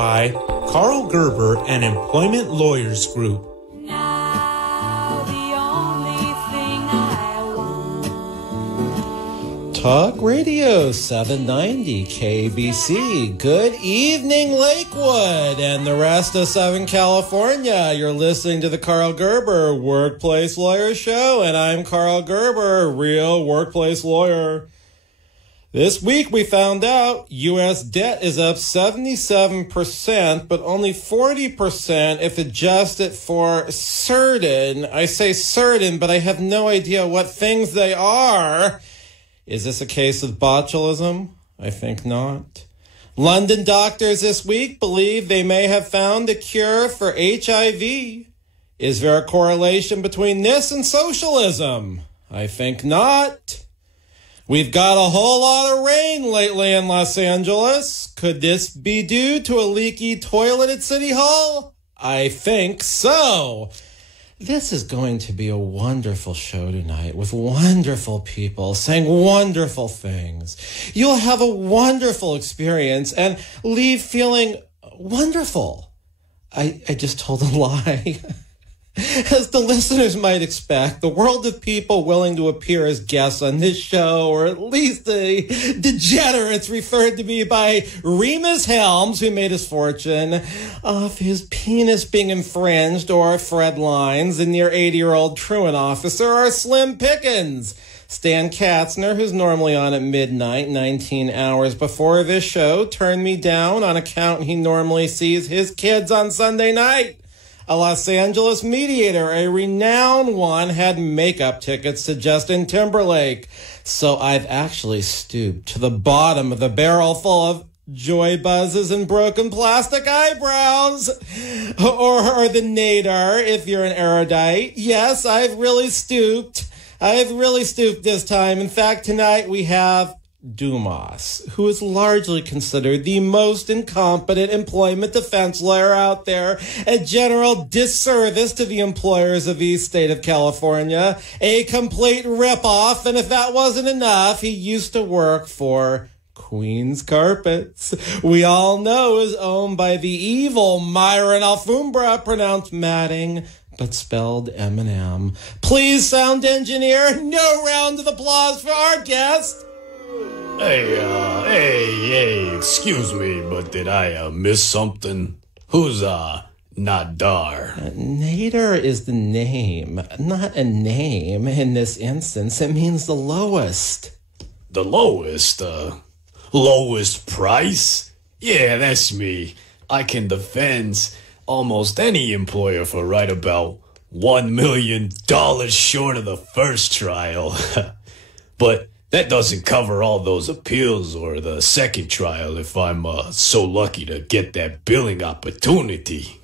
by Karl Gerber and Employment Lawyers Group. Now the only thing I want. Talk Radio 790 KABC. Good evening, Lakewood and the rest of Southern California. You're listening to the Karl Gerber Workplace Lawyer Show, and I'm Karl Gerber, real workplace lawyer. This week we found out U.S. debt is up 77%, but only 40% if adjusted for certain, I say certain, but I have no idea what things they are. Is this a case of botulism? I think not. London doctors this week believe they may have found a cure for HIV. Is there a correlation between this and socialism? I think not. We've got a whole lot of rain lately in Los Angeles. Could this be due to a leaky toilet at City Hall? I think so. This is going to be a wonderful show tonight with wonderful people saying wonderful things. You'll have a wonderful experience and leave feeling wonderful. I just told a lie. As the listeners might expect, the world of people willing to appear as guests on this show, or at least the degenerates referred to me by Remus Helms, who made his fortune off his penis being infringed, or Fred Lines, the near 80-year-old truant officer, are slim pickings. Stan Katzner, who's normally on at midnight, 19 hours before this show, turned me down on account he normally sees his kids on Sunday night. A Los Angeles mediator, a renowned one, had makeup tickets to Justin Timberlake. So I've actually stooped to the bottom of the barrel full of joy buzzes and broken plastic eyebrows. Or the nadir, if you're an erudite. Yes, I've really stooped. I've really stooped this time. In fact, tonight we have Dombass, who is largely considered the most incompetent employment defense lawyer out there, a general disservice to the employers of the state of California, a complete ripoff, and if that wasn't enough, he used to work for Queen's Carpets. We all know is owned by the evil Myron Alfombra, pronounced Matting, but spelled M&M. Please, sound engineer, no round of applause for our guest. Hey, excuse me, but did I miss something? Who's, Nadar? Nadir is the name, not a name in this instance. It means the lowest. The lowest? Lowest price? Yeah, that's me. I can defend almost any employer for right about $1 million short of the first trial. But that doesn't cover all those appeals or the second trial if I'm so lucky to get that billing opportunity.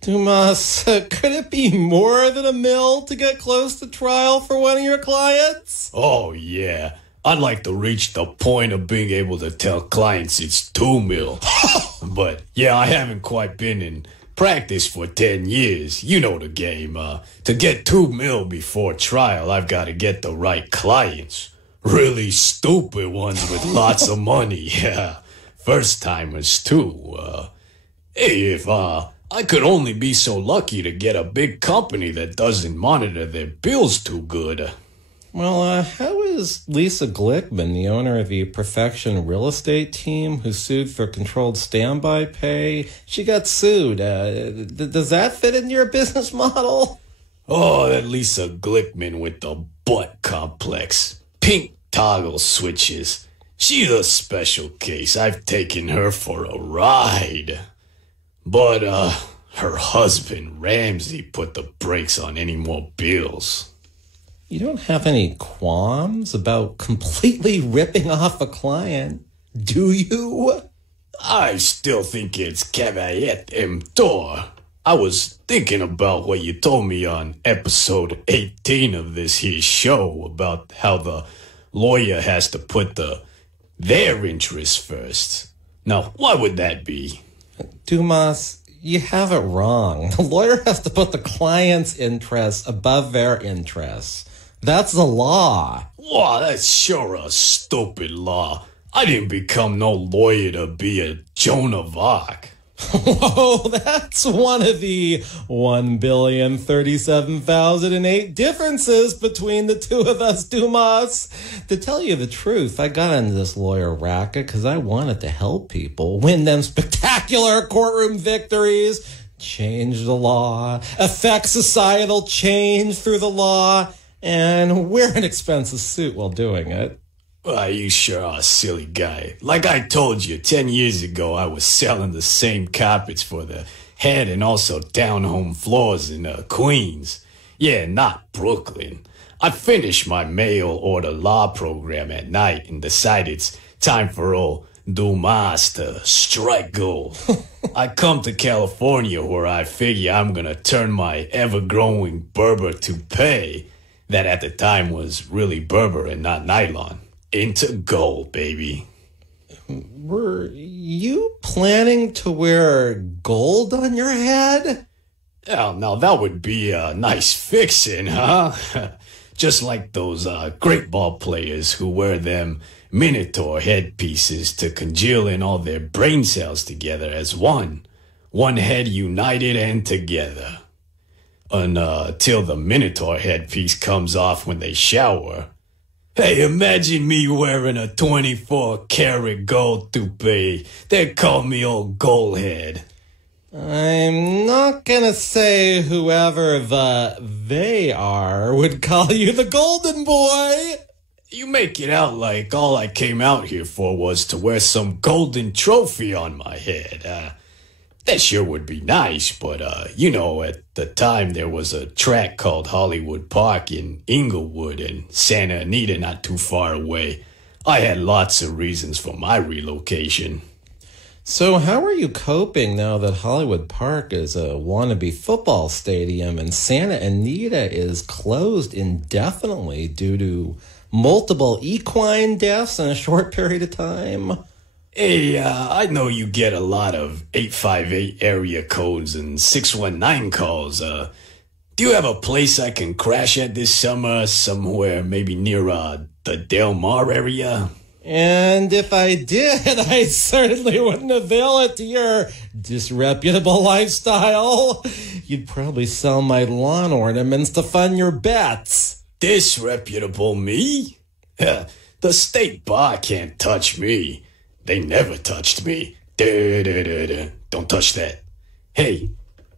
Dombass, could it be more than $1 million to get close to trial for one of your clients? Oh, yeah. I'd like to reach the point of being able to tell clients it's $2 million. But, yeah, I haven't quite been in practice for 10 years. You know the game. To get $2 million before trial, I've got to get the right clients. Really stupid ones with lots of money. Yeah, first-timers, too. Hey, if I could only be so lucky to get a big company that doesn't monitor their bills too good. Well, how is Lisa Glickman, the owner of the Perfection Real Estate team, who sued for controlled standby pay? She got sued. Does that fit into your business model? Oh, that Lisa Glickman with the butt complex. Pink toggle switches. She's a special case. I've taken her for a ride. But, her husband, Ramsey, put the brakes on any more bills. You don't have any qualms about completely ripping off a client, do you? I still think it's caveat emptor. I was thinking about what you told me on episode 18 of this here show about how the lawyer has to put their interests first. Now, why would that be? Dombass, you have it wrong. The lawyer has to put the client's interests above their interests. That's the law. Wow, that's sure a stupid law. I didn't become no lawyer to be a Joan of Arc. Whoa, that's one of the 1,037,008 differences between the two of us, Dombass. To tell you the truth, I got into this lawyer racket because I wanted to help people win them spectacular courtroom victories, change the law, affect societal change through the law, and wear an expensive suit while doing it. Well, you sure are a silly guy. Like I told you, 10 years ago, I was selling the same carpets for the head and also down-home floors in Queens. Yeah, not Brooklyn. I finished my mail-order law program at night and decided it's time for old Dombass to strike gold. I come to California where I figure I'm gonna turn my ever-growing Berber toupee, that at the time was really Berber and not nylon, into gold, baby. Were you planning to wear gold on your head? Oh, now that would be a nice fixin', huh? Just like those great ball players who wear them Minotaur headpieces to congeal in all their brain cells together as one. One head united and together. Until the Minotaur headpiece comes off when they shower. Hey, imagine me wearing a 24-karat gold toupee. They'd call me old Goldhead. I'm not gonna say whoever they are would call you the Golden Boy. You make it out like all I came out here for was to wear some golden trophy on my head. That sure would be nice, but, you know, at the time there was a track called Hollywood Park in Inglewood and Santa Anita not too far away. I had lots of reasons for my relocation. So how are you coping now that Hollywood Park is a wannabe football stadium and Santa Anita is closed indefinitely due to multiple equine deaths in a short period of time? Hey, I know you get a lot of 858 area codes and 619 calls. Do you have a place I can crash at this summer somewhere maybe near the Del Mar area? And if I did, I certainly wouldn't avail it to your disreputable lifestyle. You'd probably sell my lawn ornaments to fund your bets. Disreputable me? The state bar can't touch me. They never touched me. Don't touch that. Hey,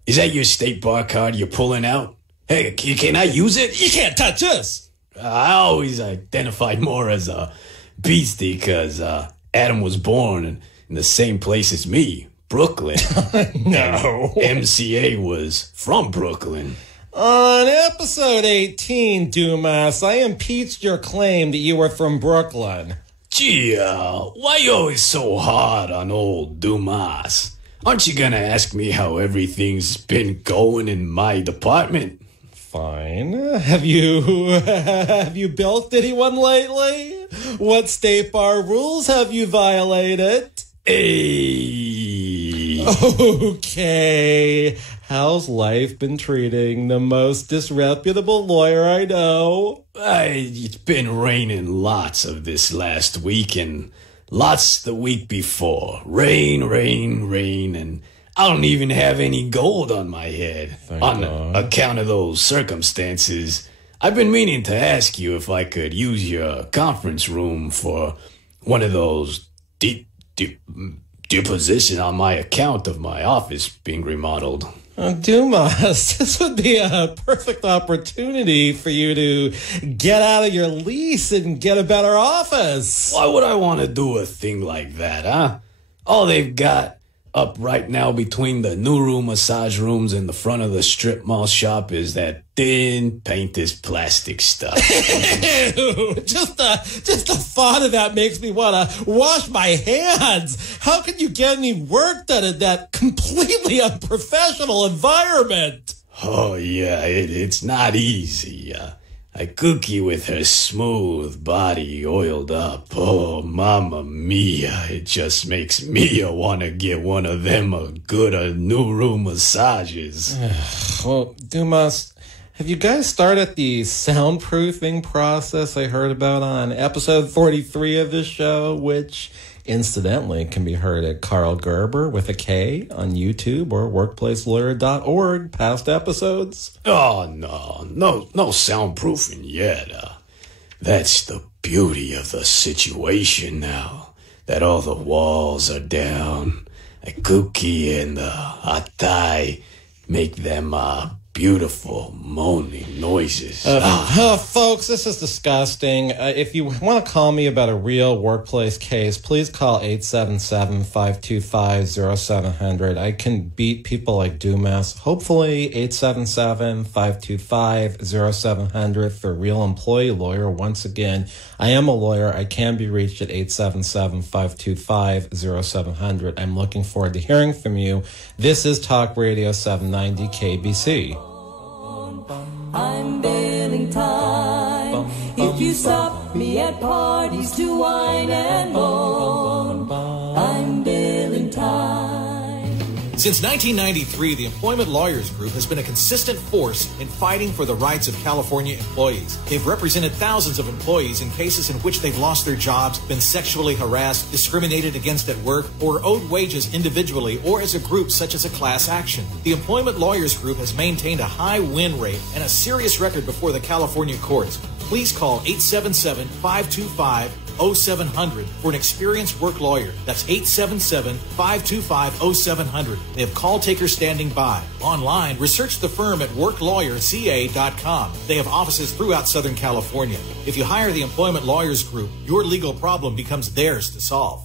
is that your state bar card you're pulling out? Hey, can I use it? You can't touch us. I always identified more as a beastie because Adam was born in the same place as me, Brooklyn. No. And MCA was from Brooklyn. On episode 18, Dombass, I impeached your claim that you were from Brooklyn. Gee, why you always so hard on old Dombass? Aren't you gonna ask me how everything's been going in my department? Fine. Have you bilked anyone lately? What state bar rules have you violated? Hey. Okay. How's life been treating the most disreputable lawyer I know? It's been raining lots of this last week and lots the week before. Rain, and I don't even have any gold on my head. On account of those circumstances, I've been meaning to ask you if I could use your conference room for one of those deposition on my account of my office being remodeled. Dombass, this would be a perfect opportunity for you to get out of your lease and get a better office. Why would I want to do a thing like that, huh? All they've got up right now between the Nuru massage rooms and the front of the strip mall shop is that thin painted plastic stuff. Ew, just the thought of that makes me want to wash my hands. How can you get any work done in that completely unprofessional environment? Oh, yeah, it's not easy. I cookie with her smooth body oiled up. Oh, mamma mia, it just makes me want to get one of them good Nuru massages. Well, Dombass, Have you guys started the soundproofing process I heard about on episode 43 of this show, which incidentally can be heard at Karl Gerber with a K on YouTube or workplacelawyer.org, past episodes? Oh, no soundproofing yet. That's the beauty of the situation now, that all the walls are down. The cookie and the atai make them beautiful moaning noises. Folks, this is disgusting. If you want to call me about a real workplace case, please call 877-525-0700. I can beat people like Dombass. Hopefully, 877-525-0700 for Real Employee Lawyer. Once again, I am a lawyer. I can be reached at 877-525-0700. I'm looking forward to hearing from you. This is Talk Radio 790 KBC. I'm billing time. If you stop me at parties to wine and moan, I'm billing time. Since 1993, the Employment Lawyers Group has been a consistent force in fighting for the rights of California employees. They've represented thousands of employees in cases in which they've lost their jobs, been sexually harassed, discriminated against at work, or owed wages individually or as a group such as a class action. The Employment Lawyers Group has maintained a high win rate and a serious record before the California courts. Please call 877-525-0700 for an experienced work lawyer. That's 877-525-0700. They have call takers standing by. Online, research the firm at worklawyerca.com. They have offices throughout Southern California. If you hire the Employment Lawyers Group, your legal problem becomes theirs to solve.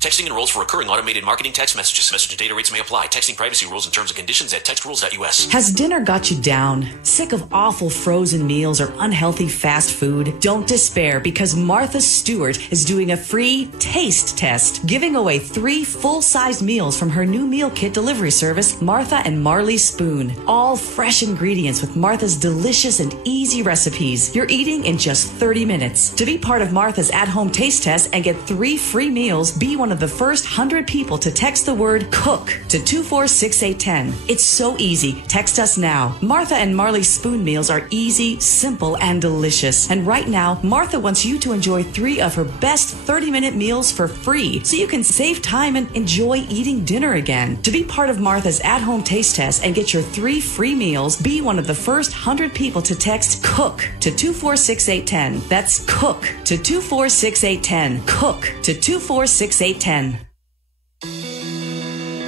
Texting enrolls for recurring automated marketing text messages. Message and data rates may apply. Texting privacy rules and terms and conditions at textrules.us. Has dinner got you down? Sick of awful frozen meals or unhealthy fast food? Don't despair, because Martha Stewart is doing a free taste test, giving away 3 full-size meals from her new meal kit delivery service, Martha and Marley Spoon. All fresh ingredients with Martha's delicious and easy recipes. You're eating in just 30 minutes. To be part of Martha's at-home taste test and get 3 free meals, be one of the first 100 people to text the word COOK to 246810. It's so easy. Text us now. Martha and Marley Spoon meals are easy, simple, and delicious. And right now, Martha wants you to enjoy 3 of her best 30-minute meals for free, so you can save time and enjoy eating dinner again. To be part of Martha's at-home taste test and get your 3 free meals, be one of the first 100 people to text COOK to 246810. That's COOK to 246810. COOK to 246810.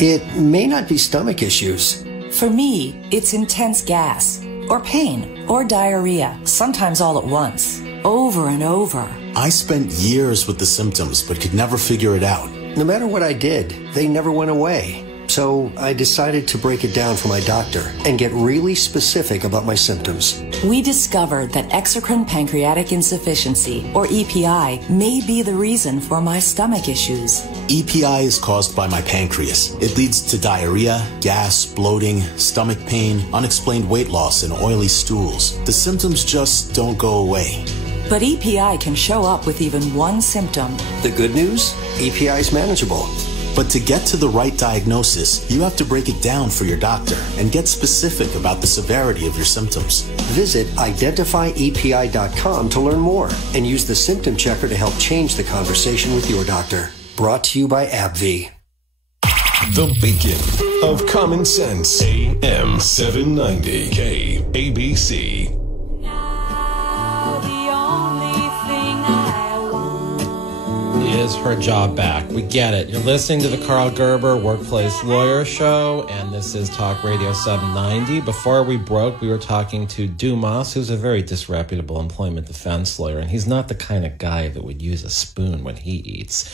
It may not be stomach issues. For me, it's intense gas, or pain, or diarrhea, sometimes all at once, over and over. I spent years with the symptoms, but could never figure it out. No matter what I did, they never went away. So I decided to break it down for my doctor and get really specific about my symptoms. We discovered that exocrine pancreatic insufficiency, or EPI, may be the reason for my stomach issues. EPI is caused by my pancreas. It leads to diarrhea, gas, bloating, stomach pain, unexplained weight loss, and oily stools. The symptoms just don't go away. But EPI can show up with even one symptom. The good news? EPI is manageable. But to get to the right diagnosis, you have to break it down for your doctor and get specific about the severity of your symptoms. Visit identifyepi.com to learn more and use the symptom checker to help change the conversation with your doctor. Brought to you by AbbVie. The beacon of common sense. AM 790 KABC. Is her job back. We get it. You're listening to the Karl Gerber Workplace Lawyer Show, and this is Talk Radio 790. Before we broke, we were talking to Dombass, who's a very disreputable employment defense lawyer, and he's not the kind of guy that would use a spoon when he eats.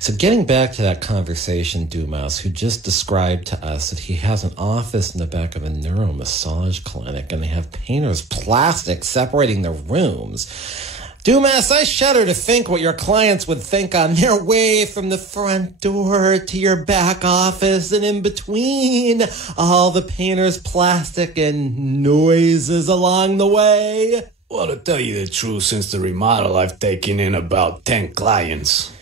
So getting back to that conversation, Dombass, who just described to us that he has an office in the back of a Nuru massage clinic, and they have painter's plastic separating the rooms. Dombass, I shudder to think what your clients would think on their way from the front door to your back office and in between all the painter's plastic and noises along the way. Well, to tell you the truth, since the remodel, I've taken in about 10 clients.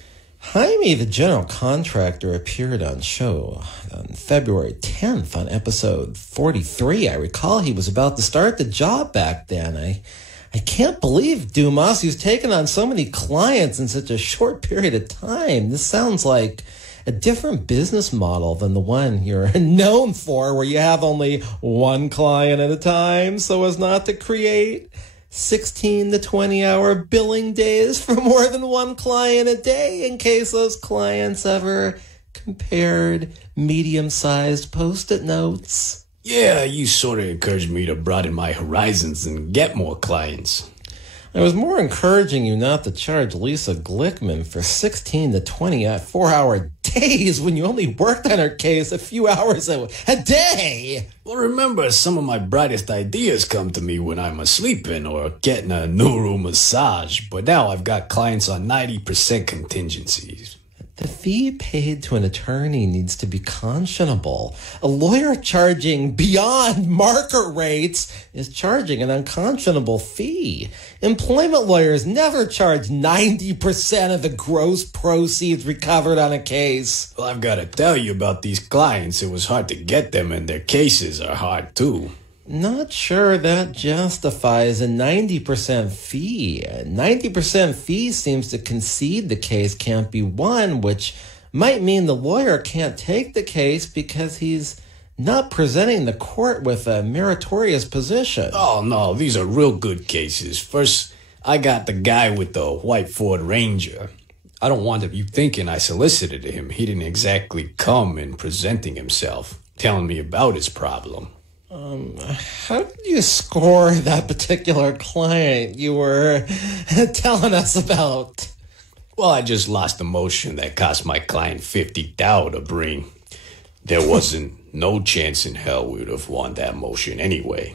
Jaime, the General Contractor, appeared on Show on February 10th on episode 43. I recall he was about to start the job back then. I can't believe, Dombass, he was taking on so many clients in such a short period of time. This sounds like a different business model than the one you're known for, where you have only one client at a time so as not to create 16 to 20-hour billing days for more than one client a day in case those clients ever compared medium-sized Post-it notes. Yeah, you sort of encouraged me to broaden my horizons and get more clients. I was more encouraging you not to charge Lisa Glickman for 16 to 20 4-hour days when you only worked on her case a few hours a day. Well, remember, some of my brightest ideas come to me when I'm sleeping or getting a Nuru massage, but now I've got clients on 90% contingencies. The fee paid to an attorney needs to be conscionable. A lawyer charging beyond market rates is charging an unconscionable fee. Employment lawyers never charge 90% of the gross proceeds recovered on a case. Well, I've got to tell you about these clients. It was hard to get them, and their cases are hard, too. Not sure that justifies a 90% fee. A 90% fee seems to concede the case can't be won, which might mean the lawyer can't take the case because he's not presenting the court with a meritorious position. Oh, no, these are real good cases. First, I got the guy with the white Ford Ranger. I don't want you thinking I solicited him. He didn't exactly come in presenting himself, telling me about his problem. How did you score that particular client you were telling us about? Well, I just lost a motion that cost my client $50,000 to bring. There wasn't no chance in hell we would have won that motion anyway.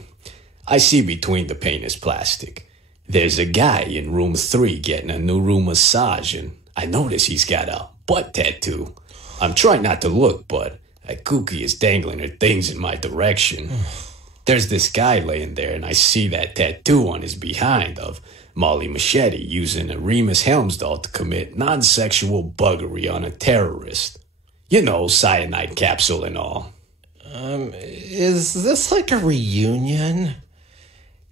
I see between the paint is plastic. There's a guy in room 3 getting a Nuru massage, and I notice he's got a butt tattoo. I'm trying not to look, but a kooky is dangling her things in my direction. There's this guy laying there, and I see that tattoo on his behind of Molly Machete using a Remus Helmsdahl to commit non-sexual buggery on a terrorist. You know, cyanide capsule and all. Is this like a reunion?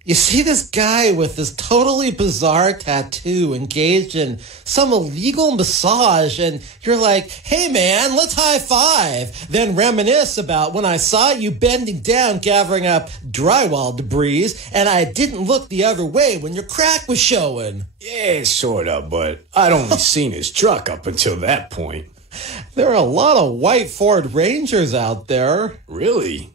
You see this guy with this totally bizarre tattoo engaged in some illegal massage, and you're like, hey man, let's high five. Then reminisce about when I saw you bending down gathering up drywall debris, and I didn't look the other way when your crack was showing. Yeah, sort of, but I'd only seen his truck up until that point. There are a lot of white Ford Rangers out there. Really?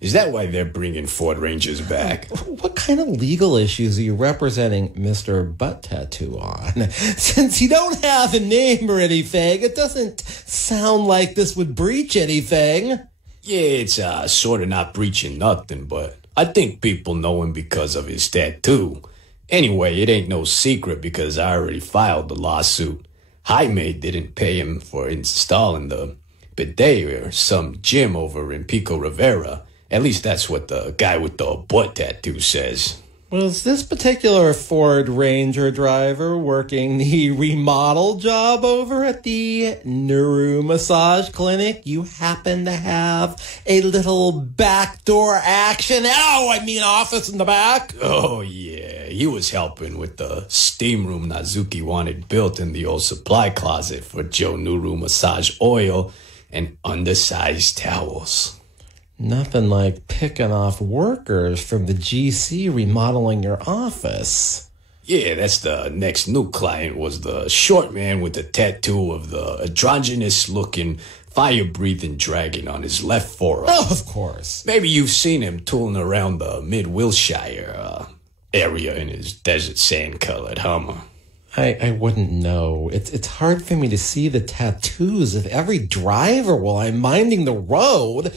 Is that why they're bringing Ford Rangers back? What kind of legal issues are you representing Mr. Butt Tattoo on? Since you don't have a name or anything, it doesn't sound like this would breach anything. Yeah, it's sort of not breaching nothing, but I think people know him because of his tattoo. Anyway, it ain't no secret because I already filed the lawsuit. Jaime didn't pay him for installing the bidet or some gym over in Pico Rivera. At least that's what the guy with the butt tattoo says. Was this particular Ford Ranger driver working the remodel job over at the Nuru massage clinic? You happen to have a little backdoor action? Office in the back? Oh, yeah. He was helping with the steam room Nazuki wanted built in the old supply closet for Joe Nuru massage oil and undersized towels. Nothing like picking off workers from the GC remodeling your office. Yeah, that's the next new client, was the short man with the tattoo of the androgynous-looking, fire-breathing dragon on his left forearm. Oh, of course. Maybe you've seen him tooling around the mid-Wilshire area in his desert sand-colored Hummer. I wouldn't know. It's hard for me to see the tattoos of every driver while I'm minding the road.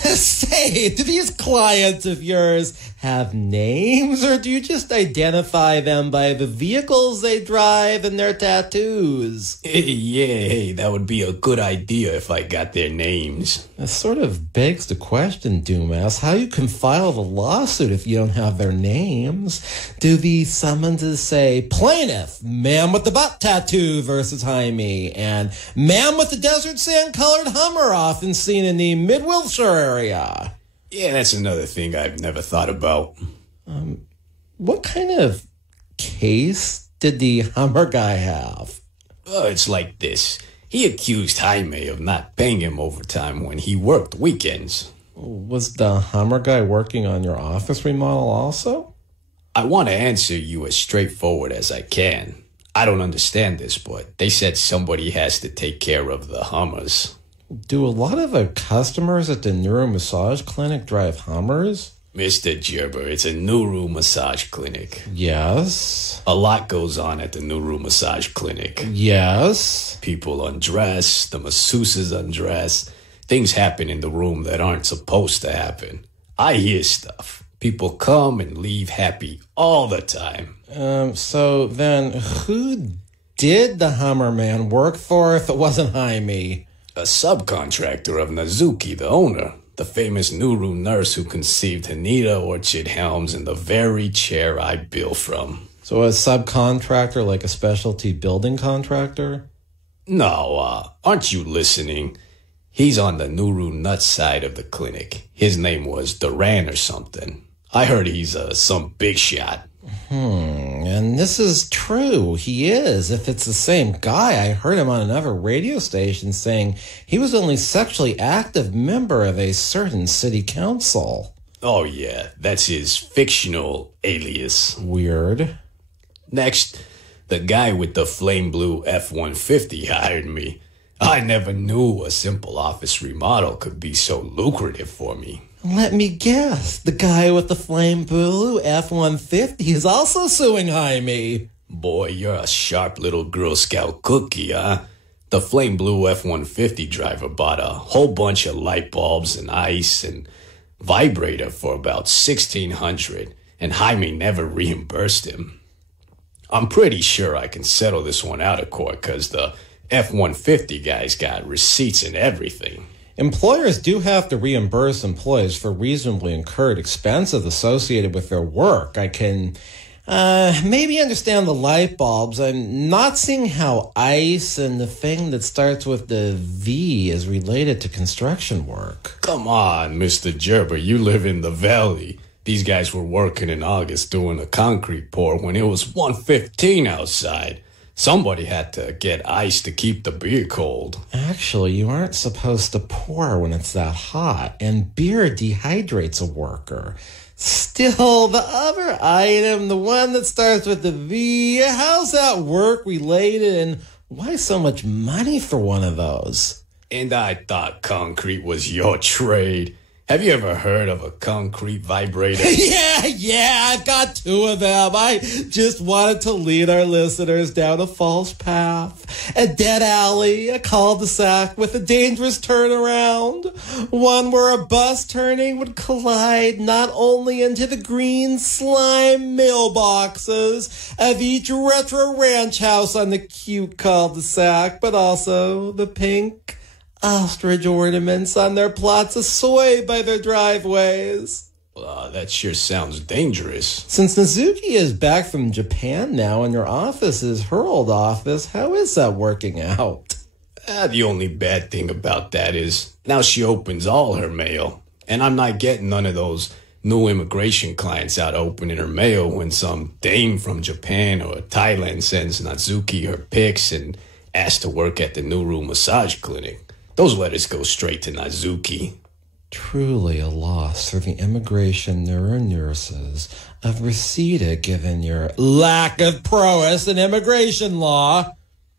Say, do these clients of yours have names, or do you just identify them by the vehicles they drive and their tattoos? Hey, that would be a good idea if I got their names. That sort of begs the question, Dombass, how you can file the lawsuit if you don't have their names. Do the summonses say, plaintiff, man with the butt tattoo versus Jaime, and man with the desert sand-colored Hummer often seen in the Mid-Wilshire area? Yeah, that's another thing I've never thought about. What kind of case did the Hummer guy have? Oh, it's like this. He accused Jaime of not paying him overtime when he worked weekends. Was the Hummer guy working on your office remodel also? I want to answer you as straightforward as I can. I don't understand this, but they said somebody has to take care of the Hummers. Do a lot of customers at the Nuru massage clinic drive Hummers? Mr. Gerber, it's a Nuru massage clinic. Yes. A lot goes on at the Nuru massage clinic. Yes. People undress, the masseuses undress. Things happen in the room that aren't supposed to happen. I hear stuff. People come and leave happy all the time. So then who did the Hummer man work for if it wasn't Jaime? A subcontractor of Nazuki, the owner, the famous Nuru nurse who conceived Hanita Orchid Helms in the very chair I built from. So a subcontractor like a specialty building contractor? No, aren't you listening? He's on the Nuru nut side of the clinic. His name was Duran or something. I heard he's some big shot. And this is true. He is. If it's the same guy, I heard him on another radio station saying he was only sexually active member of a certain city council. Oh, yeah. That's his fictional alias. Weird. Next, the guy with the flame blue F-150 hired me. I never knew a simple office remodel could be so lucrative for me. Let me guess. The guy with the flame blue F-150 is also suing Jaime. Boy, you're a sharp little Girl Scout cookie, huh? The flame blue F-150 driver bought a whole bunch of light bulbs and ice and vibrator for about $1,600, and Jaime never reimbursed him. I'm pretty sure I can settle this one out of court because the F-150 guy's got receipts and everything. Employers do have to reimburse employees for reasonably incurred expenses associated with their work. I can maybe understand the light bulbs. I'm not seeing how ice and the thing that starts with the V is related to construction work. Come on, Mr. Gerber, you live in the valley. These guys were working in August doing a concrete pour when it was 1:15 outside. Somebody had to get ice to keep the beer cold. Actually, you aren't supposed to pour when it's that hot, and beer dehydrates a worker. Still, the other item, the one that starts with the V, how's that work-related, and why so much money for one of those? And I thought concrete was your trade. Have you ever heard of a concrete vibrator? Yeah, I've got two of them. I just wanted to lead our listeners down a false path, a dead alley, a cul-de-sac with a dangerous turnaround, one where a bus turning would collide not only into the green slime mailboxes of each retro ranch house on the cute cul-de-sac, but also the pink ostrich ornaments on their plots of soy by their driveways. That sure sounds dangerous. Since Nazuki is back from Japan now and your office is her old office, how is that working out? The only bad thing about that is now she opens all her mail, and I'm not getting none of those new immigration clients out opening her mail when some dame from Japan or Thailand sends Nazuki her pics and asks to work at the Nuru massage clinic. Those letters go straight to Nazuki. Truly a loss for the immigration nurses of Reseda, given your lack of prowess in immigration law.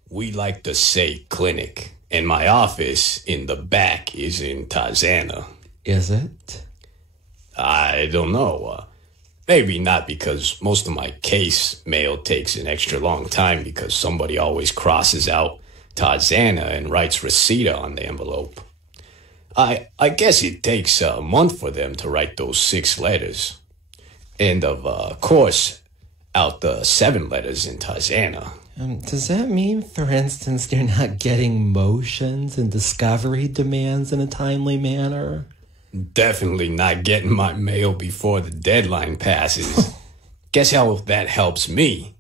We like to say clinic, and my office in the back is in Tarzana. Is it? I don't know. Maybe not, because most of my case mail takes an extra long time because somebody always crosses out Tarzana and writes Reseda on the envelope. I guess it takes a month for them to write those 6 letters. And of course, out the 7 letters in Tarzana. Does that mean, for instance, you're not getting motions and discovery demands in a timely manner? Definitely not getting my mail before the deadline passes. Guess how that helps me?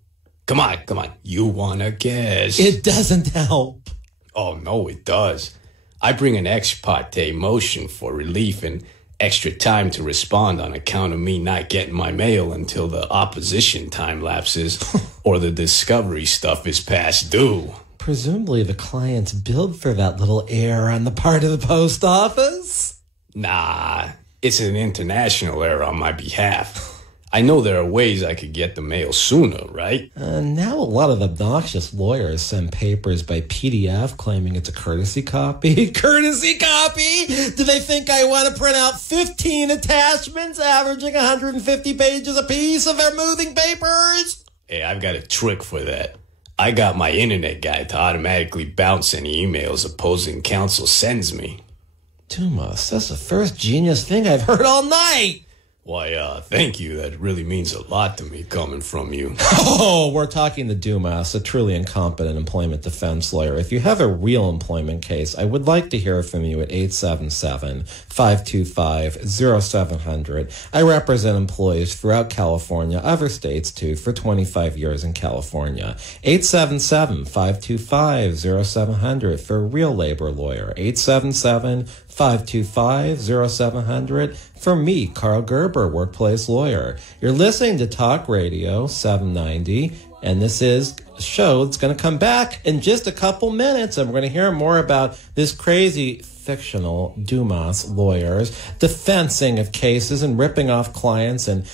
Come on. You wanna guess? It doesn't help. Oh, no, it does. I bring an ex parte motion for relief and extra time to respond on account of me not getting my mail until the opposition time lapses or the discovery stuff is past due. Presumably the clients billed for that little error on the part of the post office? Nah, it's an international error on my behalf. I know there are ways I could get the mail sooner, right? Now a lot of obnoxious lawyers send papers by PDF claiming it's a courtesy copy. Courtesy copy? Do they think I want to print out 15 attachments averaging 150 pages apiece of their moving papers? Hey, I've got a trick for that. I got my internet guy to automatically bounce any emails opposing counsel sends me. Dombass, that's the first genius thing I've heard all night. Why, thank you. That really means a lot to me coming from you. Oh, we're talking to Dombass, a truly incompetent employment defense lawyer. If you have a real employment case, I would like to hear from you at 877-525-0700. I represent employees throughout California, other states too, for 25 years in California. 877-525-0700 for a real labor lawyer. 877-525-0700 for me, Karl Gerber, workplace lawyer. You're listening to Talk Radio 790, and this is a show that's going to come back in just a couple minutes, and we're going to hear more about this crazy fictional Dombass lawyers defensing of cases and ripping off clients and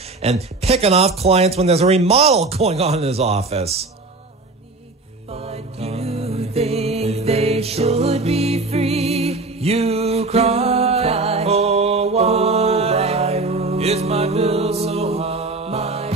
picking off clients when there's a remodel going on in his office. But you think they should be free. You cry, oh why is my bill so high?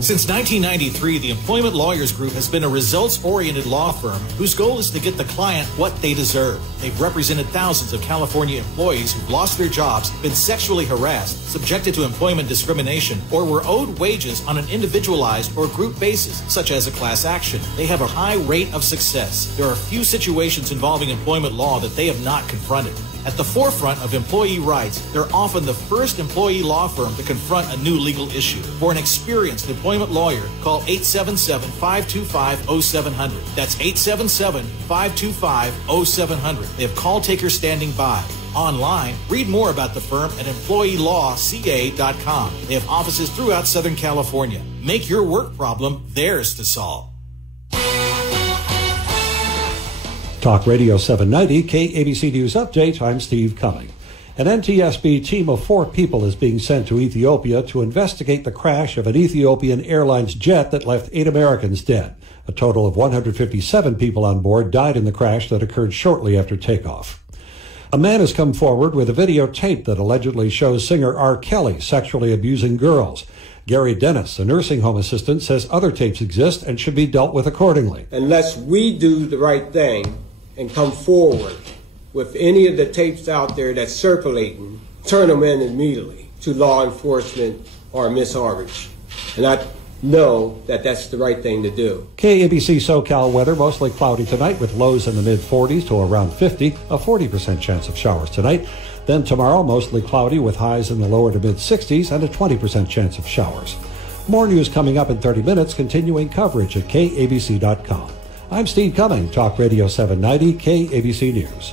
Since 1993, the Employment Lawyers Group has been a results-oriented law firm whose goal is to get the client what they deserve. They've represented thousands of California employees who've lost their jobs, been sexually harassed, subjected to employment discrimination, or were owed wages on an individualized or group basis, such as a class action. They have a high rate of success. There are few situations involving employment law that they have not confronted. At the forefront of employee rights, they're often the first employee law firm to confront a new legal issue. For an experienced employment lawyer, call 877-525-0700. That's 877-525-0700. They have call takers standing by. Online, read more about the firm at employeelawca.com. They have offices throughout Southern California. Make your work problem theirs to solve. Talk Radio 790, KABC News Update. I'm Steve Cumming. An NTSB team of 4 people is being sent to Ethiopia to investigate the crash of an Ethiopian Airlines jet that left 8 Americans dead. A total of 157 people on board died in the crash that occurred shortly after takeoff. A man has come forward with a videotape that allegedly shows singer R. Kelly sexually abusing girls. Gary Dennis, a nursing home assistant, says other tapes exist and should be dealt with accordingly. Unless we do the right thing and come forward with any of the tapes out there that's circulating, turn them in immediately to law enforcement or Miss Harvich. And I know that that's the right thing to do. KABC SoCal weather, mostly cloudy tonight with lows in the mid-40s to around 50, a 40% chance of showers tonight. Then tomorrow, mostly cloudy with highs in the lower to mid-60s and a 20% chance of showers. More news coming up in 30 minutes, continuing coverage at KABC.com. I'm Steve Cumming, Talk Radio 790, KABC News.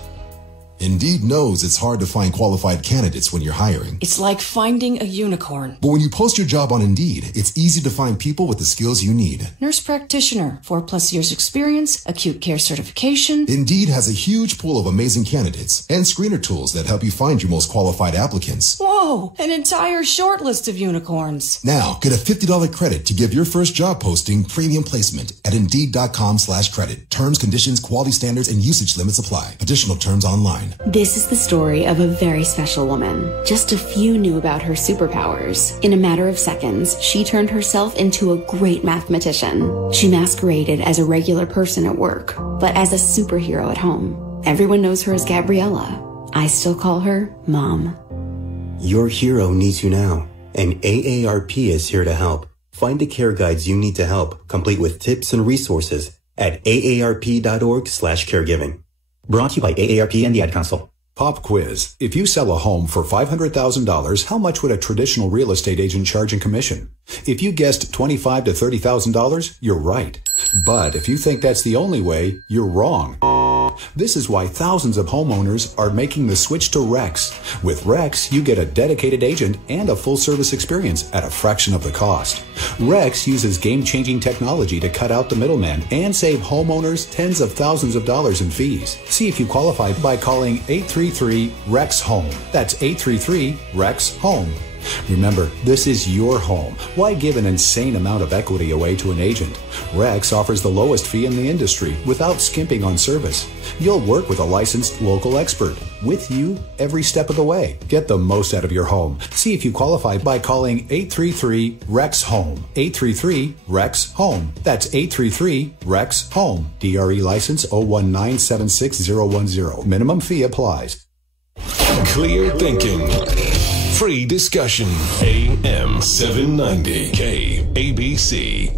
Indeed knows it's hard to find qualified candidates when you're hiring. It's like finding a unicorn. But when you post your job on Indeed, it's easy to find people with the skills you need. Nurse practitioner, 4+ years experience, acute care certification. Indeed has a huge pool of amazing candidates and screener tools that help you find your most qualified applicants. Whoa, an entire short list of unicorns. Now, get a $50 credit to give your first job posting premium placement at Indeed.com/credit. Terms, conditions, quality standards, and usage limits apply. Additional terms online. This is the story of a very special woman. Just a few knew about her superpowers. In a matter of seconds, she turned herself into a great mathematician. She masqueraded as a regular person at work, but as a superhero at home. Everyone knows her as Gabriella. I still call her Mom. Your hero needs you now, and AARP is here to help. Find the care guides you need to help, complete with tips and resources at aarp.org/caregiving. Brought to you by AARP and the Ad Council. Pop quiz. If you sell a home for $500,000, how much would a traditional real estate agent charge in commission? If you guessed $25,000 to $30,000, you're right. But if you think that's the only way, you're wrong. This is why thousands of homeowners are making the switch to Rex. With Rex, you get a dedicated agent and a full-service experience at a fraction of the cost. Rex uses game-changing technology to cut out the middleman and save homeowners tens of thousands of dollars in fees. See if you qualify by calling 833-REX-HOME. That's 833-REX-HOME. Remember, this is your home. Why give an insane amount of equity away to an agent? Rex offers the lowest fee in the industry without skimping on service. You'll work with a licensed local expert with you every step of the way. Get the most out of your home. See if you qualify by calling 833-REX-HOME. 833-REX-HOME. That's 833-REX-HOME. DRE license 019761010. Minimum fee applies. Clear thinking. Free discussion. AM 790 KABC.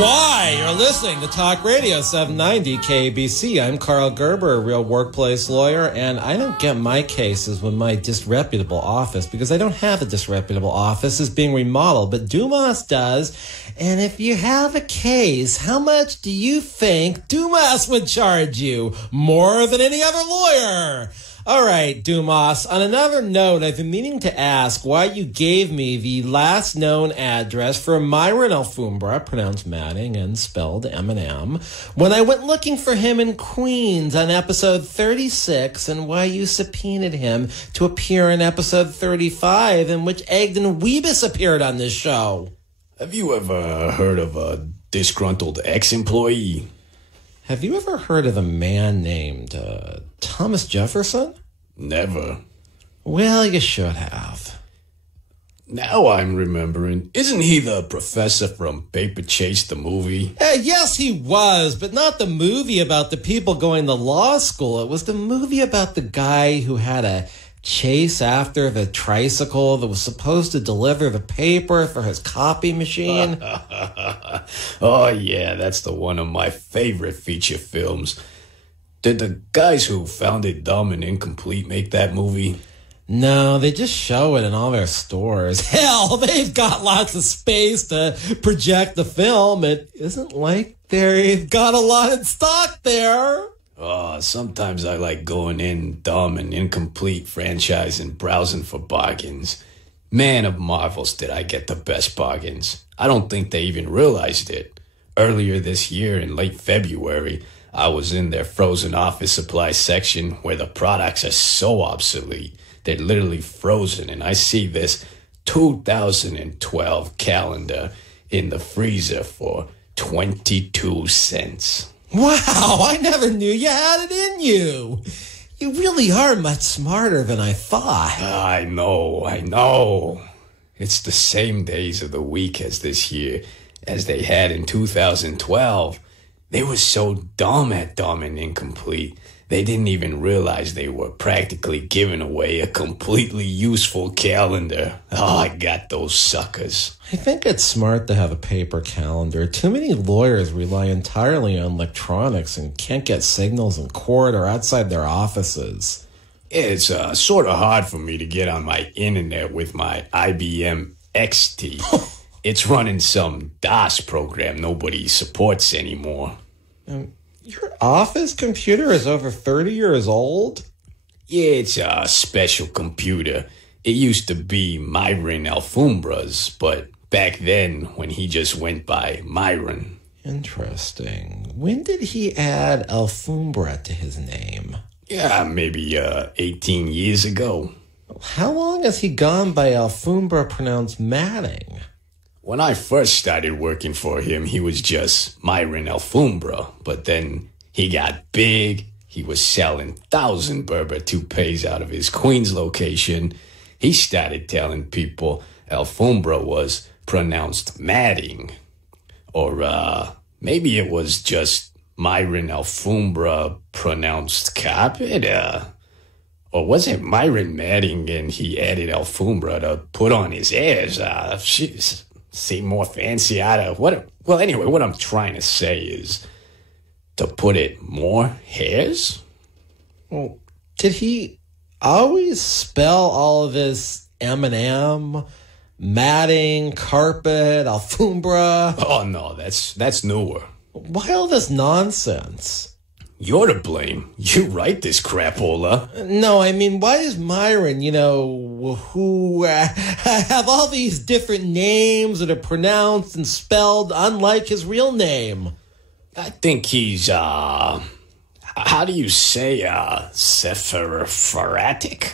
Why? You're listening to Talk Radio 790 KABC. I'm Karl Gerber, a real workplace lawyer, and I don't get my cases with my disreputable office because I don't have a disreputable office. It's being remodeled, but Dombass does. And if you have a case, how much do you think Dombass would charge you? More than any other lawyer. All right, Dombass, on another note, I've been meaning to ask why you gave me the last known address for Myron Alfumbra, pronounced Manning and spelled M&M, when I went looking for him in Queens on episode 36, and why you subpoenaed him to appear in episode 35, in which Egden Weebus appeared on this show. Have you ever heard of a disgruntled ex-employee? Have you ever heard of a man named Thomas Jefferson? Never. Well, you should have. Now I'm remembering. Isn't he the professor from Paper Chase, the movie? Yes, he was, but not the movie about the people going to law school. It was the movie about the guy who had a chase after the tricycle that was supposed to deliver the paper for his copy machine. Oh, yeah, that's one of my favorite feature films. Did the guys who founded Dumb and Incomplete make that movie? No, they just show it in all their stores. Hell, they've got lots of space to project the film. It isn't like they've got a lot in stock there. Oh, sometimes I like going in Dumb and Incomplete franchise and browsing for bargains. Man of marvels, did I get the best bargains. I don't think they even realized it. Earlier this year, in late February, I was in their frozen office supply section where the products are so obsolete, they're literally frozen, and I see this 2012 calendar in the freezer for 22 cents. Wow, I never knew you had it in you. You really are much smarter than I thought. I know. It's the same days of the week as this year as they had in 2012. They were so dumb at Dumb and Incomplete, they didn't even realize they were practically giving away a completely useful calendar. Oh, I got those suckers. I think it's smart to have a paper calendar. Too many lawyers rely entirely on electronics and can't get signals in court or outside their offices. It's sort of hard for me to get on my internet with my IBM XT. It's running some DOS program nobody supports anymore. Your office computer is over 30 years old? Yeah, it's a special computer. It used to be Myron Alfumbra's, but back then when he just went by Myron. Interesting. When did he add Alfumbra to his name? Yeah, maybe 18 years ago. How long has he gone by Alfumbra pronounced Manning? When I first started working for him, he was just Myron Alfumbra. But then he got big. He was selling 1,000 Berber toupees out of his Queens location. he started telling people Alfombra was pronounced matting. Or maybe it was just Myron Alfombra pronounced carpet. Or was it Myron matting and he added Alfombra to put on his airs? Seem more fancy out of what? Well, anyway, what I'm trying to say is to put it more hairs. Well, did he always spell all of his M&M, matting, carpet, Alfombra? Oh no, that's newer. Why all this nonsense? You're to blame. You write this crapola. No, I mean, why does Myron, who have all these different names that are pronounced and spelled unlike his real name? I think he's, how do you say, sephirophoratic?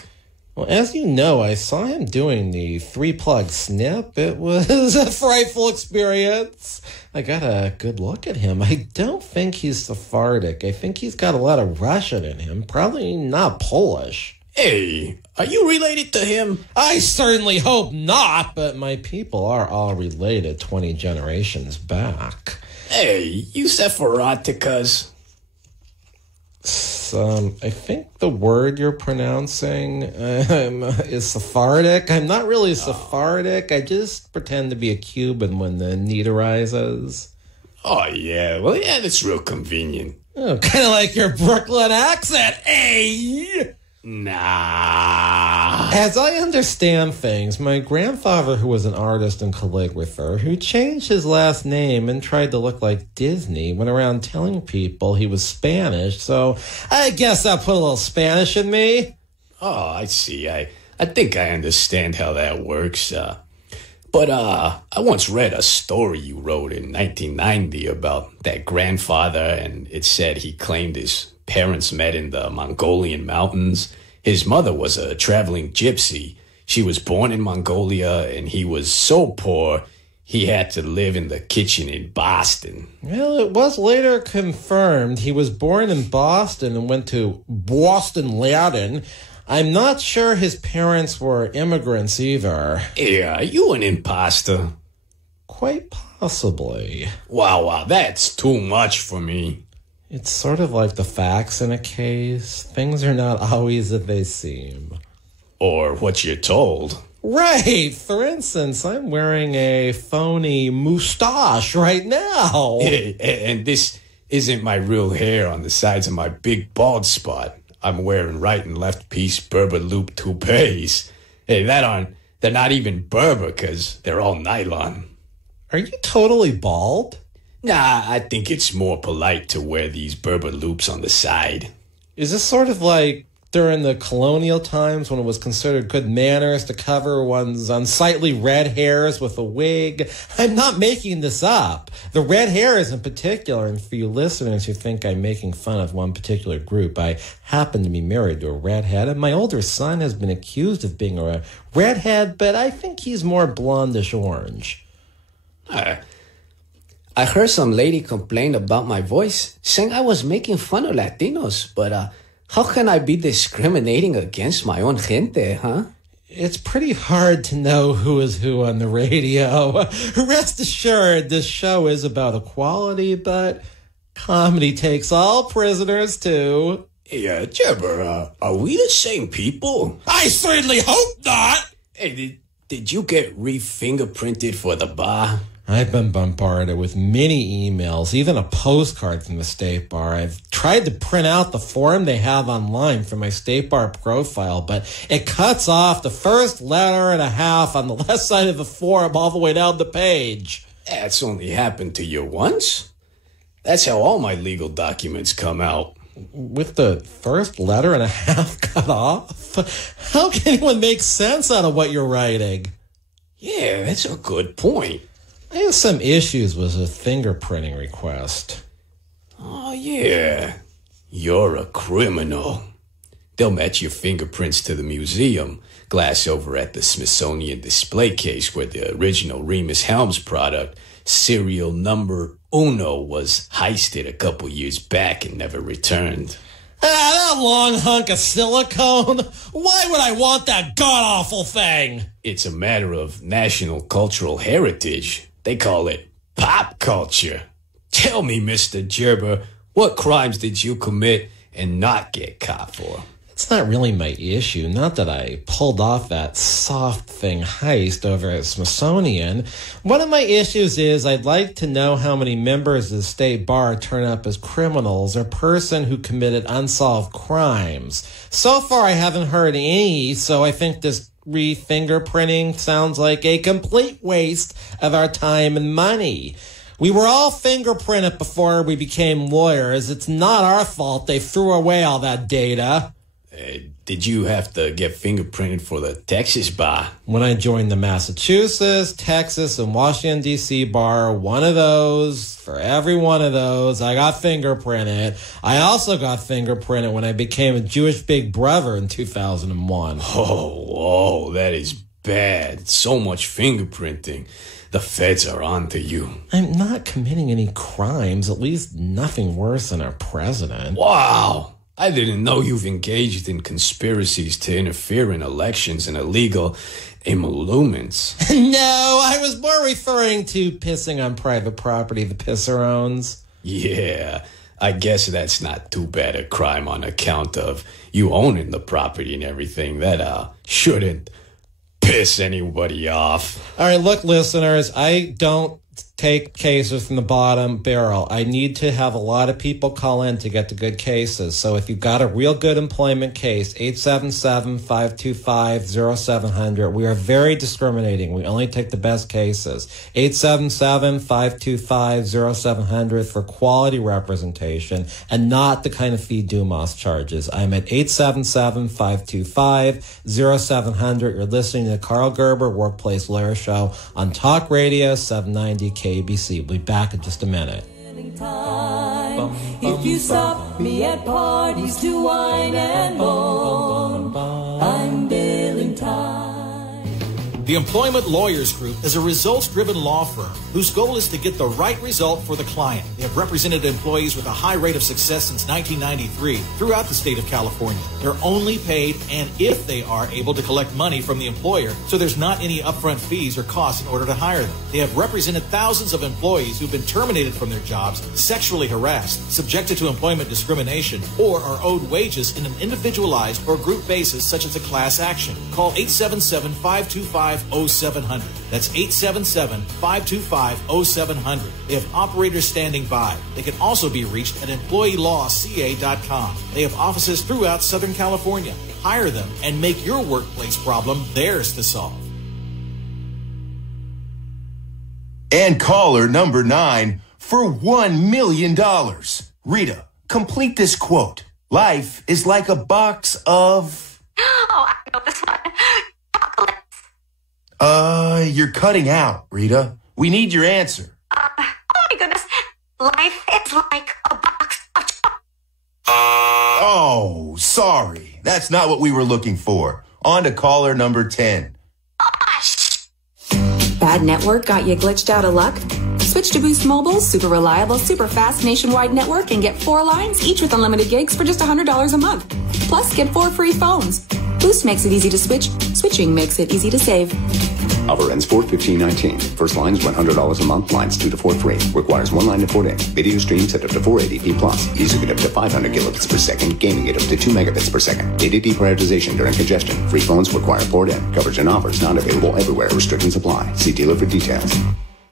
Well, as you know, I saw him doing the 3-plug snip. It was a frightful experience. I got a good look at him. I don't think he's Sephardic. I think he's got a lot of Russian in him. Probably not Polish. Hey, are you related to him? I certainly hope not, but my people are all related 20 generations back. Hey, you Sephiroticas. I think the word you're pronouncing is Sephardic. I'm not really Sephardic. I just pretend to be a Cuban when the need arises. Oh, yeah. Well, yeah, that's real convenient. Oh, kind of like your Brooklyn accent, eh? Nah. As I understand things, my grandfather, who was an artist and calligrapher, who changed his last name and tried to look like Disney, went around telling people he was Spanish, so I guess that put a little Spanish in me. Oh, I see. I think I understand how that works. But I once read a story you wrote in 1990 about that grandfather, and it said he claimed his parents met in the Mongolian mountains. His mother was a traveling gypsy. She was born in Mongolia, and he was so poor he had to live in the kitchen in Boston. Well, it was later confirmed he was born in Boston and went to Boston Latin. I'm not sure his parents were immigrants either. Yeah, are you an imposter? Quite possibly. Wow, that's too much for me. It's sort of like the facts in a case. Things are not always as they seem. Or what you're told. Right. For instance, I'm wearing a phony moustache right now. And this isn't my real hair on the sides of my big bald spot. I'm wearing right and left piece Berber loop toupees. Hey, they're not even Berber because they're all nylon. Are you totally bald? Nah, I think it's more polite to wear these Berber loops on the side. Is this sort of like during the colonial times when it was considered good manners to cover one's unsightly red hairs with a wig? I'm not making this up. The red hairs in particular, and for you listeners who think I'm making fun of one particular group, I happen to be married to a redhead, and my older son has been accused of being a redhead, but I think he's more blondish orange. I heard some lady complain about my voice, saying I was making fun of Latinos, but how can I be discriminating against my own gente, huh? It's pretty hard to know who is who on the radio. Rest assured, this show is about equality, but comedy takes all prisoners, too. Hey, Gerber, are we the same people? I certainly hope not! Hey, did you get re-fingerprinted for the bar? I've been bombarded with many emails, even a postcard from the State Bar. I've tried to print out the form they have online for my State Bar profile, but it cuts off the first letter and a half on the left side of the form all the way down the page. That's only happened to you once? That's how all my legal documents come out. With the first letter and a half cut off? How can anyone make sense out of what you're writing? Yeah, that's a good point. I have some issues with a fingerprinting request. Oh, yeah. You're a criminal. They'll match your fingerprints to the museum, glass over at the Smithsonian display case where the original Remus Helms product, serial number 1, was heisted a couple years back and never returned. That long hunk of silicone? Why would I want that god-awful thing? It's a matter of national cultural heritage. They call it pop culture. Tell me, Mr. Gerber, what crimes did you commit and not get caught for? It's not really my issue. Not that I pulled off that soft thing heist over at Smithsonian. One of my issues is I'd like to know how many members of the state bar turn up as criminals or person who committed unsolved crimes. So far, I haven't heard any, so I think this re-fingerprinting sounds like a complete waste of our time and money. We were all fingerprinted before we became lawyers. It's not our fault they threw away all that data. Did you have to get fingerprinted for the Texas bar? When I joined the Massachusetts, Texas, and Washington, D.C. bar, one of those, for every one of those, I got fingerprinted. I also got fingerprinted when I became a Jewish Big Brother in 2001. Oh, that is bad. So much fingerprinting. The feds are onto you. I'm not committing any crimes, at least nothing worse than our president. Wow. I didn't know you've engaged in conspiracies to interfere in elections and illegal emoluments. No, I was more referring to pissing on private property the pisser owns. Yeah, I guess that's not too bad a crime on account of you owning the property and everything. That shouldn't piss anybody off. All right, look, listeners, I don't take cases from the bottom barrel. I need to have a lot of people call in to get the good cases. So if you've got a real good employment case, 877-525-0700. We are very discriminating. We only take the best cases. 877-525-0700 for quality representation and not the kind of fee Dumas charges. I'm at 877-525-0700. You're listening to the Karl Gerber Workplace Lawyer Show on Talk Radio 790 KABC. We'll be back in just a minute. If you stop me at parties to wine and moan, I'm billing time. The Employment Lawyers Group is a results-driven law firm whose goal is to get the right result for the client. They have represented employees with a high rate of success since 1993 throughout the state of California. They're only paid and if they are able to collect money from the employer, so there's not any upfront fees or costs in order to hire them. They have represented thousands of employees who've been terminated from their jobs, sexually harassed, subjected to employment discrimination, or are owed wages in an individualized or group basis such as a class action. Call 877-525-0700. That's 877-525-0700. They have operators standing by. They can also be reached at employeelawca.com. They have offices throughout Southern California. Hire them and make your workplace problem theirs to solve. And caller number 9 for $1 million. Rita, complete this quote. Life is like a box of... Oh, I know this one. Chocolates. You're cutting out, Rita. We need your answer. Oh my goodness. Life is like a box of chocolates. Oh, sorry. That's not what we were looking for. On to caller number 10. Bad network got you glitched out of luck? Switch to Boost Mobile's super reliable, super fast nationwide network and get 4 lines, each with unlimited gigs for just $100 a month. Plus, get 4 free phones. Boost makes it easy to switch. Switching makes it easy to save. Offer ends 4/15/19. First line is $100 a month. Lines 2 to 4 free. Requires 1 line to 4 days. Video streams at up to 480p plus. Music at up to 500 kilobits per second. Gaming at up to 2 megabits per second. Data deprioritization during congestion. Free phones require port in. Coverage and offers not available everywhere. Restrictions apply. See dealer for details.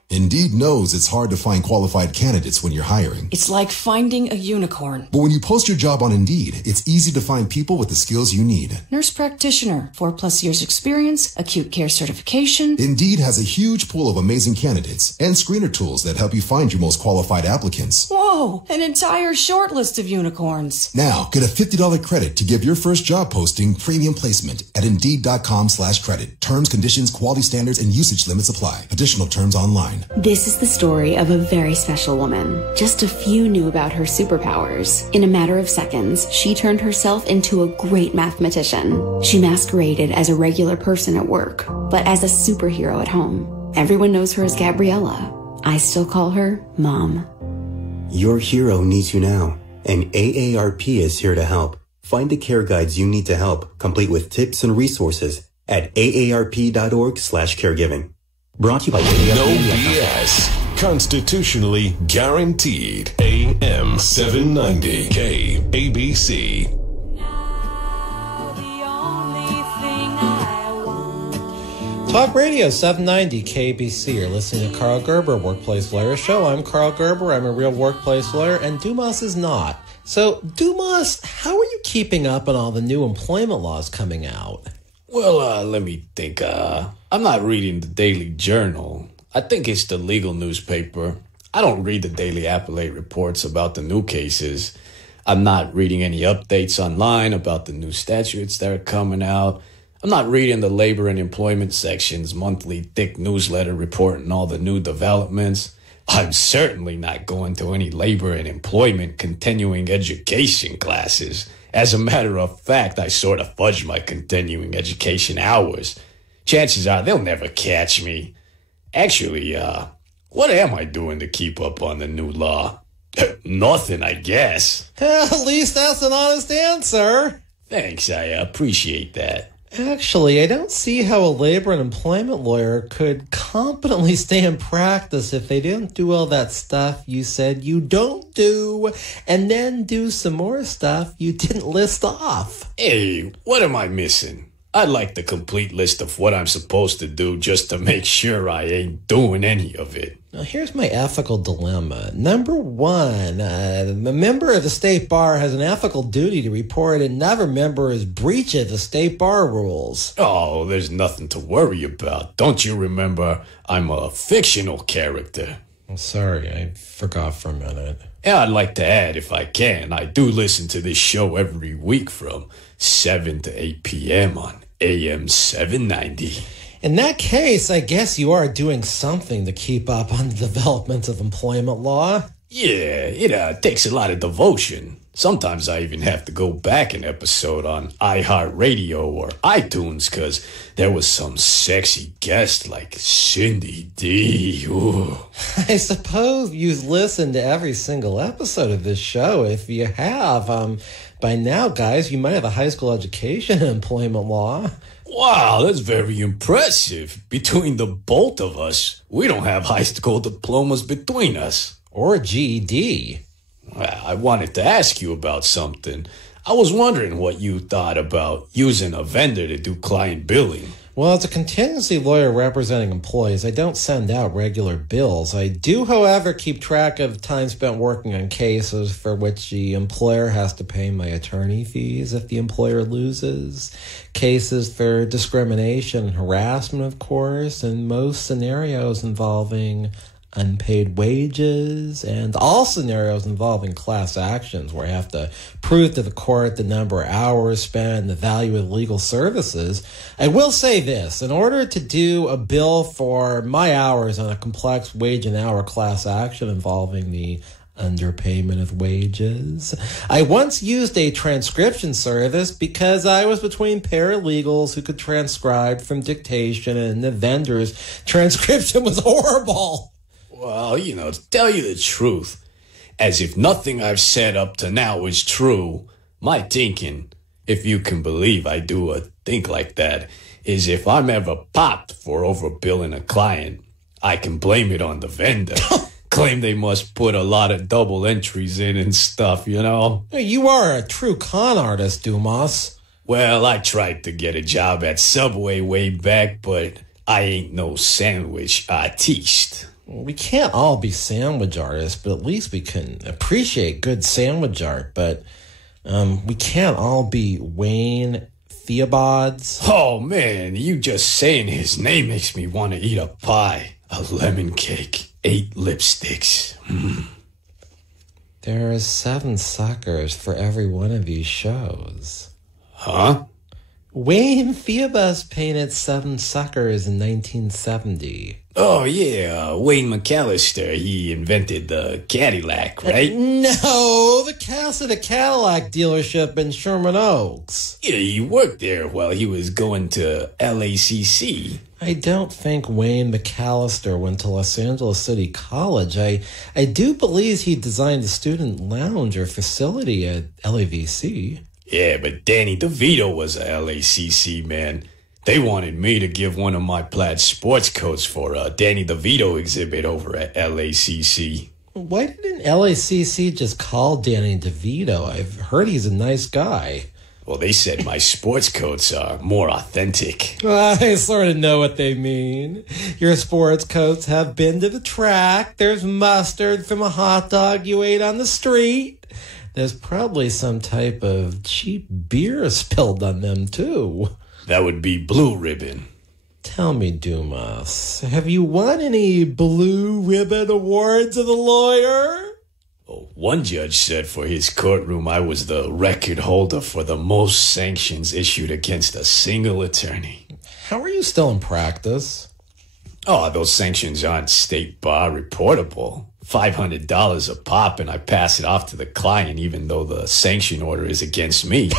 Indeed knows it's hard to find qualified candidates when you're hiring. It's like finding a unicorn. But when you post your job on Indeed, it's easy to find people with the skills you need. Nurse practitioner, 4+ years experience, acute care certification. Indeed has a huge pool of amazing candidates and screener tools that help you find your most qualified applicants. Whoa, an entire short list of unicorns. Now, get a $50 credit to give your first job posting premium placement at Indeed.com/credit. Terms, conditions, quality standards, and usage limits apply. Additional terms online. This is the story of a very special woman. Just a few knew about her superpowers. In a matter of seconds, she turned herself into a great mathematician. She masqueraded as a regular person at work, but as a superhero at home. Everyone knows her as Gabriella. I still call her Mom. Your hero needs you now, and AARP is here to help. Find the care guides you need to help, complete with tips and resources at aarp.org/caregiving. Brought to you by No BS. Constitutionally guaranteed. AM 790 KABC. Talk Radio 790 KBC. You're listening to Karl Gerber, Workplace Lawyer Show. I'm Karl Gerber. I'm a real workplace lawyer, and Dombass is not. So, Dombass, how are you keeping up on all the new employment laws coming out? Well, let me think. I'm not reading the Daily Journal. I think it's the legal newspaper. I don't read the daily appellate reports about the new cases. I'm not reading any updates online about the new statutes that are coming out. I'm not reading the labor and employment section's monthly thick newsletter reporting all the new developments. I'm certainly not going to any labor and employment continuing education classes. As a matter of fact, I sort of fudged my continuing education hours. Chances are they'll never catch me. Actually, what am I doing to keep up on the new law? Nothing, I guess. At least that's an honest answer. Thanks, I appreciate that. Actually, I don't see how a labor and employment lawyer could competently stay in practice if they didn't do all that stuff you said you don't do, and then do some more stuff you didn't list off. Hey, what am I missing? I'd like the complete list of what I'm supposed to do just to make sure I ain't doing any of it. Now, here's my ethical dilemma. Number one, a member of the state bar has an ethical duty to report another member's breach of the state bar rules. Oh, there's nothing to worry about. Don't you remember I'm a fictional character? I'm sorry, I forgot for a minute. And I'd like to add, if I can, I do listen to this show every week from 7 to 8 p.m. on AM 790. In that case, I guess you are doing something to keep up on the developments of employment law. Yeah, it takes a lot of devotion. Sometimes I even have to go back an episode on iHeartRadio or iTunes because there was some sexy guest like Cindy D. Ooh. I suppose you've listened to every single episode of this show. If you have, by now, guys, you might have a high school education in employment law. Wow, that's very impressive. Between the both of us, we don't have high school diplomas between us. Or a GED. I wanted to ask you about something. I was wondering what you thought about using a vendor to do client billing. Well, as a contingency lawyer representing employees, I don't send out regular bills. I do, however, keep track of time spent working on cases for which the employer has to pay my attorney fees if the employer loses, cases for discrimination and harassment, of course, and most scenarios involving unpaid wages, and all scenarios involving class actions where I have to prove to the court the number of hours spent and the value of legal services. I will say this, in order to do a bill for my hours on a complex wage and hour class action involving the underpayment of wages, I once used a transcription service because I was between paralegals who could transcribe from dictation, and the vendor's transcription was horrible. Well, to tell you the truth, as if nothing I've said up to now is true, my thinking, if you can believe I do think like that, is if I'm ever popped for overbilling a client, I can blame it on the vendor. Claim they must put a lot of double entries in and stuff, You are a true con artist, Dombass. Well, I tried to get a job at Subway way back, but I ain't no sandwich artiste. We can't all be sandwich artists, but at least we can appreciate good sandwich art. But we can't all be Wayne Theobods. Oh, man, you just saying his name makes me want to eat a pie, a lemon cake, 8 lipsticks. There are 7 suckers for every one of these shows. Huh? Wayne Phoebus painted Seven Suckers in 1970. Oh, yeah, Wayne McAllister. He invented the Cadillac, right? No, the Cassidy Cadillac dealership in Sherman Oaks. Yeah, he worked there while he was going to LACC. I don't think Wayne McAllister went to Los Angeles City College. I do believe he designed the student lounge or facility at LAVC. Yeah, but Danny DeVito was a LACC man. They wanted me to give one of my plaid sports coats for a Danny DeVito exhibit over at LACC. Why didn't LACC just call Danny DeVito? I've heard he's a nice guy. Well, they said my sports coats are more authentic. I sort of know what they mean. Your sports coats have been to the track. There's mustard from a hot dog you ate on the street. There's probably some type of cheap beer spilled on them, too. That would be Blue Ribbon. Tell me, Dumas, have you won any Blue Ribbon awards as a lawyer? Well, one judge said for his courtroom I was the record holder for the most sanctions issued against a single attorney. How are you still in practice? Oh, those sanctions aren't state bar reportable. $500 a pop, and I pass it off to the client even though the sanction order is against me.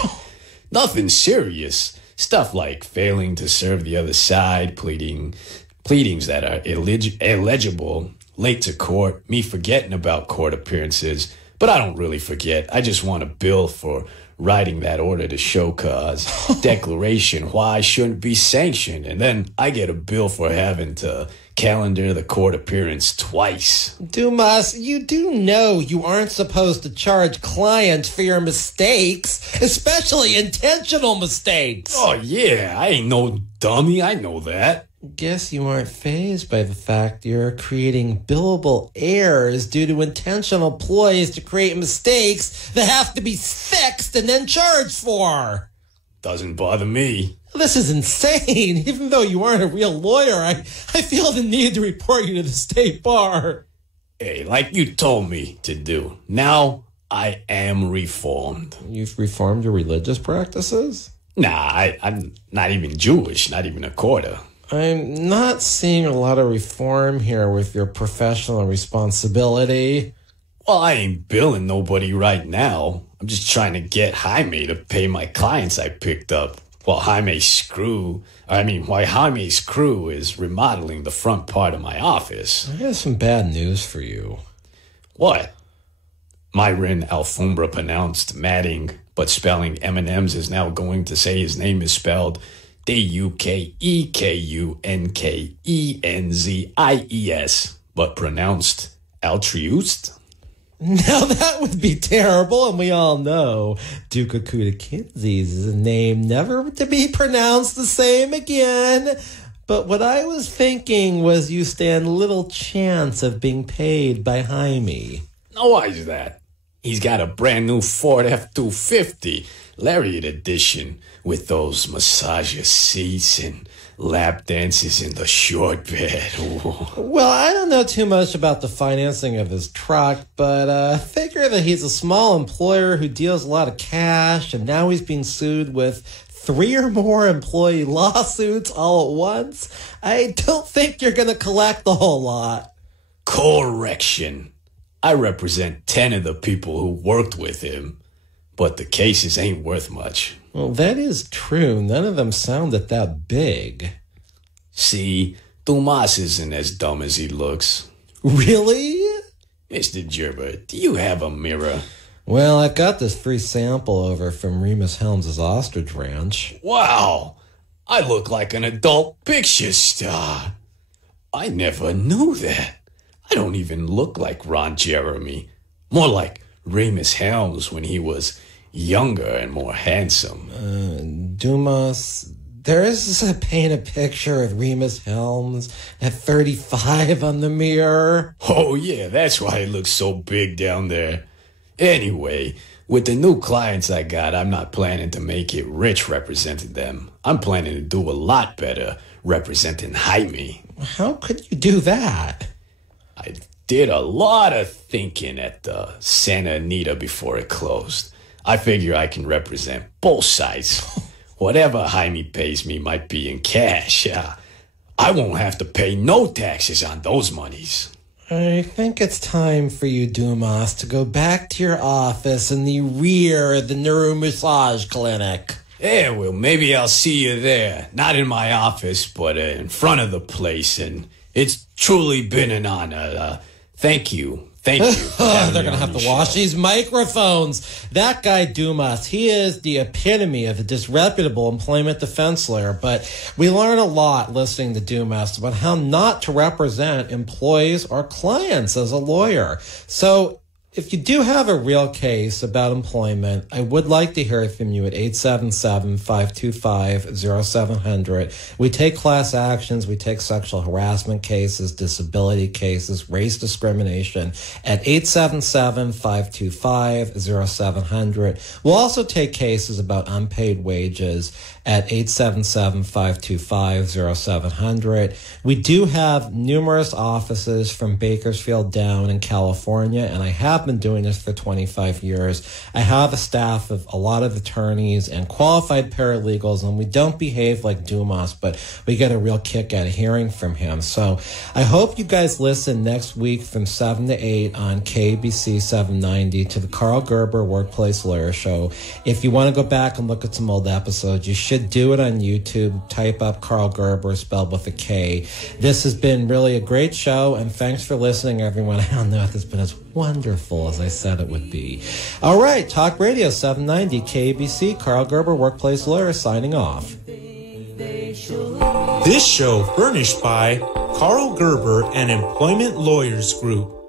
Nothing serious. Stuff like failing to serve the other side, pleadings that are illegible, late to court, me forgetting about court appearances. But I don't really forget. I just want a bill for writing that order to show cause, declaration why I shouldn't be sanctioned, and then I get a bill for having to calendar the court appearance twice. Dumas, you do know you aren't supposed to charge clients for your mistakes, especially intentional mistakes. Oh, yeah, I ain't no dummy. I know that. Guess you aren't fazed by the fact you're creating billable errors due to intentional ploys to create mistakes that have to be fixed and then charged for. Doesn't bother me. This is insane. Even though you aren't a real lawyer, I feel the need to report you to the state bar. Hey, like you told me to do. Now I am reformed. You've reformed your religious practices? Nah, I'm not even Jewish, not even a quarter. I'm not seeing a lot of reform here with your professional responsibility. Well, I ain't billing nobody right now. I'm just trying to get Jaime to pay my clients I picked up. While Jaime's crew is remodeling the front part of my office. I have some bad news for you. What? Myron Alfombra pronounced matting, but spelling M&M's is now going to say his name is spelled Dukekunkenzies, but pronounced altruist? Now that would be terrible, and we all know Dukekunkenzies is a name never to be pronounced the same again. But what I was thinking was you stand little chance of being paid by Jaime. Now why is that? He's got a brand new Ford F-250 Lariat edition with those massager seats and lap dances in the short bed. Well, I don't know too much about the financing of his truck, but I figure that he's a small employer who deals a lot of cash, and now he's being sued with 3 or more employee lawsuits all at once. I don't think you're going to collect the whole lot. Correction. I represent 10 of the people who worked with him, but the cases ain't worth much. Well, that is true. None of them sounded that big. See, Dumas isn't as dumb as he looks. Really? Mr. Gerber, do you have a mirror? Well, I've got this free sample over from Remus Helms' Ostrich Ranch. Wow! I look like an adult picture star. I never knew that. I don't even look like Ron Jeremy. More like Remus Helms when he was younger and more handsome. Dumas, there is a painted picture of Remus Helms at 35 on the mirror. Oh, yeah, that's why it looks so big down there. Anyway, with the new clients I got, I'm not planning to make it Rich representing them. I'm planning to do a lot better representing Jaime. How could you do that? I did a lot of thinking at the Santa Anita before it closed. I figure I can represent both sides. whatever Jaime pays me might be in cash. I won't have to pay no taxes on those monies. I think it's time for you, Dombass, to go back to your office in the rear of the Nuru massage clinic. Yeah, well, maybe I'll see you there. Not in my office, but in front of the place. And it's truly been an honor. Thank you. Thank you. They're going to have to wash these microphones. That guy, Dombass, he is the epitome of a disreputable employment defense lawyer. But we learn a lot listening to Dombass about how not to represent employees or clients as a lawyer. So if you do have a real case about employment, I would like to hear from you at 877-525-0700. We take class actions, we take sexual harassment cases, disability cases, race discrimination at 877-525-0700. We'll also take cases about unpaid wages at 877-525-0700. We do have numerous offices from Bakersfield down in California, and I have been doing this for 25 years. I have a staff of a lot of attorneys and qualified paralegals, and we don't behave like Dombass, but we get a real kick out of hearing from him. So I hope you guys listen next week from 7 to 8 on KABC 790 to the Karl Gerber Workplace Lawyer Show. If you want to go back and look at some old episodes, you should do it on YouTube. Type up Karl Gerber spelled with a K. This has been really a great show, and thanks for listening, everyone. I don't know if this has been as wonderful as I said it would be. All right, Talk Radio 790 KABC, Karl Gerber Workplace Lawyer signing off. This show furnished by Karl Gerber and Employment Lawyers Group.